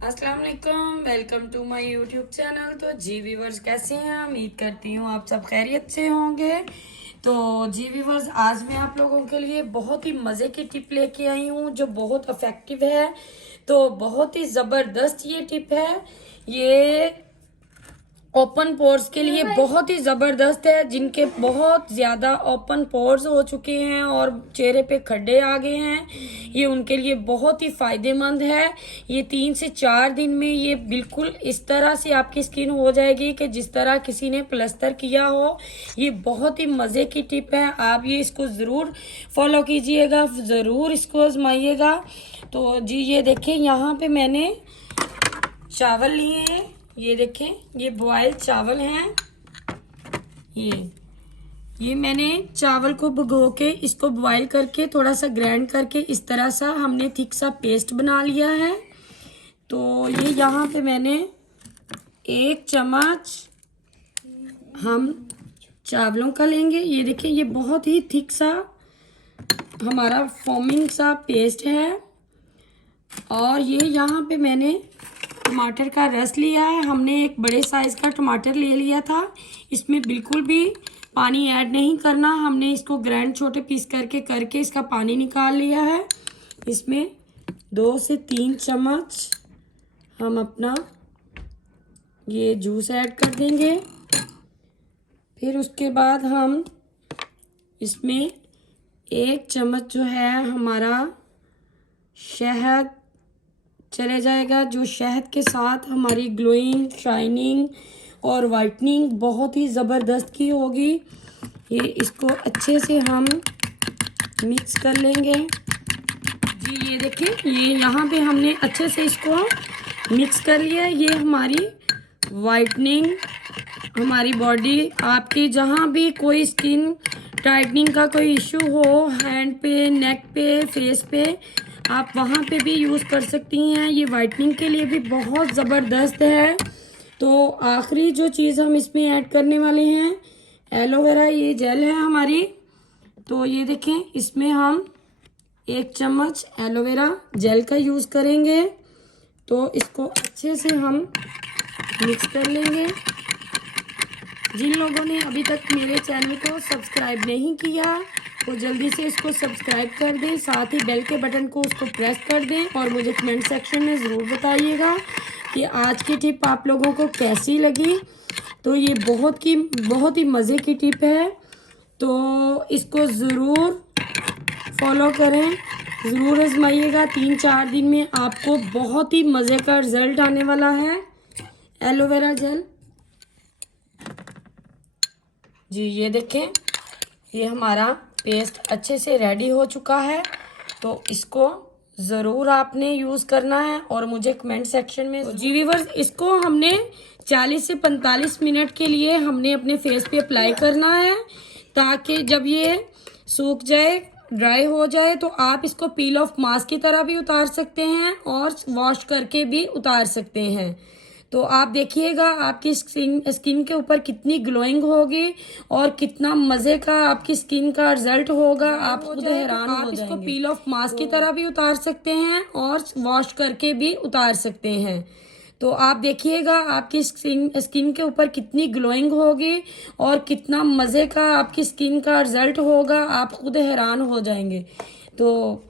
अस्सलाम वालेकुम, welcome to my YouTube channel. तो जी व्यूवर्स, कैसे हैं? उम्मीद करती हूँ आप सब खैरियत से होंगे। तो जी व्यूवर्स, आज मैं आप लोगों के लिए बहुत ही मज़े की टिप लेके आई हूँ जो बहुत इफ़ेक्टिव है। तो बहुत ही ज़बरदस्त ये टिप है। ये ओपन पोर्स के लिए बहुत ही ज़बरदस्त है। जिनके बहुत ज़्यादा ओपन पोर्स हो चुके हैं और चेहरे पे खड्डे आ गए हैं, ये उनके लिए बहुत ही फ़ायदेमंद है। ये 3 से 4 दिन में ये बिल्कुल इस तरह से आपकी स्किन हो जाएगी कि जिस तरह किसी ने प्लास्टर किया हो। ये बहुत ही मज़े की टिप है। आप ये इसको ज़रूर फॉलो कीजिएगा, ज़रूर इसको आजमाइएगा। तो जी ये देखिए, यहाँ पे मैंने चावल लिए हैं। ये देखें, ये बॉयल चावल हैं। ये मैंने चावल को भिगो के इसको बॉयल करके थोड़ा सा ग्राइंड करके इस तरह सा हमने थिक सा पेस्ट बना लिया है। तो ये यहाँ पे मैंने 1 चम्मच हम चावलों का लेंगे। ये देखिए, ये बहुत ही थिक सा हमारा फॉर्मिंग सा पेस्ट है। और ये यहाँ पे मैंने टमाटर का रस लिया है। हमने एक बड़े साइज का टमाटर ले लिया था। इसमें बिल्कुल भी पानी ऐड नहीं करना। हमने इसको ग्राइंड छोटे पीस करके इसका पानी निकाल लिया है। इसमें 2 से 3 चम्मच हम अपना ये जूस ऐड कर देंगे। फिर उसके बाद हम इसमें 1 चम्मच जो है हमारा शहद चले जाएगा, जो शहद के साथ हमारी ग्लोइंग, शाइनिंग और वाइटनिंग बहुत ही ज़बरदस्त की होगी। ये इसको अच्छे से हम मिक्स कर लेंगे। जी ये देखिए, ये यहाँ पे हमने अच्छे से इसको मिक्स कर लिया है। ये हमारी वाइटनिंग, हमारी बॉडी, आपकी जहाँ भी कोई स्किन टाइटनिंग का कोई इशू हो, हैंड पे, नेक पे, फेस पे, आप वहाँ पे भी यूज़ कर सकती हैं। ये वाइटनिंग के लिए भी बहुत ज़बरदस्त है। तो आखिरी जो चीज़ हम इसमें ऐड करने वाले हैं, एलोवेरा, ये जेल है हमारी। तो ये देखें, इसमें हम 1 चम्मच एलोवेरा जेल का यूज़ करेंगे। तो इसको अच्छे से हम मिक्स कर लेंगे। जिन लोगों ने अभी तक मेरे चैनल को सब्सक्राइब नहीं किया वो जल्दी से इसको सब्सक्राइब कर दें, साथ ही बेल के बटन को उसको प्रेस कर दें और मुझे कमेंट सेक्शन में ज़रूर बताइएगा कि आज की टिप आप लोगों को कैसी लगी। तो ये बहुत ही मज़े की टिप है। तो इसको ज़रूर फॉलो करें, ज़रूर आजमाइएगा। 3-4 दिन में आपको बहुत ही मज़े का रिज़ल्ट आने वाला है। एलोवेरा जेल, जी ये देखें, ये हमारा पेस्ट अच्छे से रेडी हो चुका है। तो इसको ज़रूर आपने यूज़ करना है और मुझे कमेंट सेक्शन में जी व्यूअर्स, इसको हमने 40 से 45 मिनट के लिए हमने अपने फेस पे अप्लाई करना है, ताकि जब ये सूख जाए, ड्राई हो जाए, तो आप इसको पील ऑफ मास्क की तरह भी उतार सकते हैं और वॉश करके भी उतार सकते हैं। तो आप देखिएगा आपकी स्किन के ऊपर कितनी ग्लोइंग होगी और कितना मज़े का आपकी स्किन का रिजल्ट होगा। आप खुद हैरान हो जाएंगे। आप इसको पील ऑफ मास्क की तरह भी उतार सकते हैं और वॉश करके भी उतार सकते हैं। तो आप देखिएगा आपकी स्किन के ऊपर कितनी ग्लोइंग होगी और कितना मज़े का आपकी स्किन का रिजल्ट होगा। आप खुद हैरान हो जाएंगे। तो